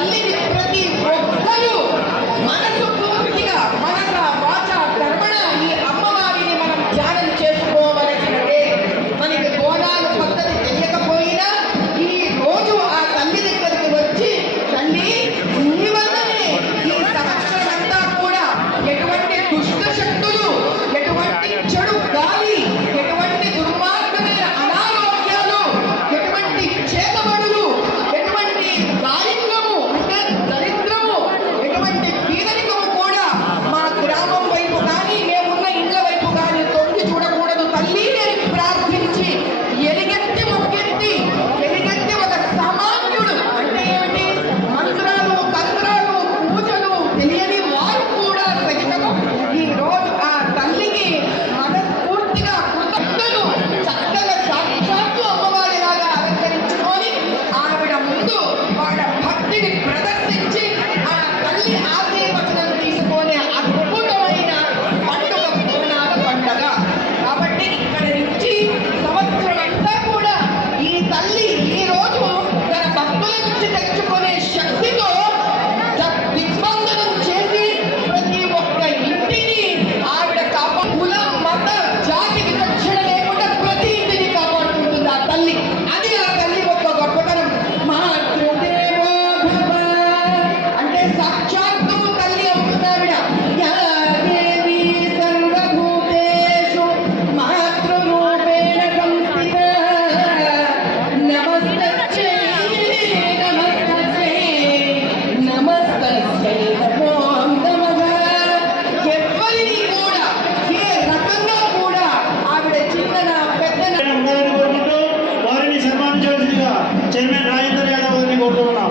తల్లిని ప్రతి ఒక్కరూ మనసు పూర్తిగా మనస వాచ కర్మణ ఈ అమ్మవారిని మనం ధ్యానం చేసుకోవలసినదే. మనకి బోనాలు పద్ధతి తెలియకపోయినా ఈ రోజు ఆ తల్లి దగ్గరికి వచ్చి తల్లి నీ వల్లనే ఈ సంవత్సరం అంతా కూడా ఎటువంటి దుష్ట శక్తులు, ఎటువంటి చెడు గాలి, ఎటువంటి దుర్మార్గమైన అనారోగ్యాలు, ఎటువంటి చేతబడులు, ఎటువంటి దారిద్రము అంటే దరిద్రము, ఎటువంటి పీదరికము కూడా మా గ్రామం వైపు కానీ మేమున్న ఇళ్ళ వైపు కానీ తొంగి చూడకూడదు తల్లి అని ప్రార్థించి ఎలుగెత్తి మొక్కెత్తి ఎలుగెత్తి ఒక సామాన్యుడు అంటే ఏమిటి మంత్రాలు తంత్రాలు పూజలు తెలియని వారు కూడా సహితము ఈ రోజు ఆ తల్లికి మనస్ఫూర్తిగా కృతజ్ఞతలు చక్కగా సాక్షాత్తు అమ్మవారిలాగా అలంకరించుకొని ఆవిడ ముందు వాళ్ళ భక్తిని ప్రదర్శించి ఆ తల్లి ఆశీర్వచనం తీసుకునే అద్భుతమైన పండుగ బోనాల పండుగ. కాబట్టి ఇక్కడ నుంచి సంవత్సరం అంతా కూడా ఈ తల్లి ఈ రోజు తన భక్తుల నుంచి తెచ్చుకునే శక్తితో దిగ్బంధనం చేసి ప్రతి ఒక్క ఇంటిని ఆవిడ కులం మత జాతి విచక్షణ లేకుండా ప్రతి ఇంటిని కాపాడుకుంటుంది ఆ తల్లి. అది ఆ తల్లి యొక్క గొప్పతనం. మాతృదేవో భవ అంటే సాక్షాత్తు తల్లి అవుతుంది ఆవిడ. యా దేవీ సర్వభూతేషు మాతృరూపేణ సంస్థితా నమస్తస్యై నమస్తస్యై నమస్తస్యై నమో నమః. ఎవరిని కూడా ఏ రకంగా కూడా ఆవిడ చిన్నన పెద్దన ఉండాలని కోరుకుంటూ వారిని సన్మానించవలసిందిగా చైర్మన్ రాజేందర్ యాదవ్ గారిని కోరుతున్నాం.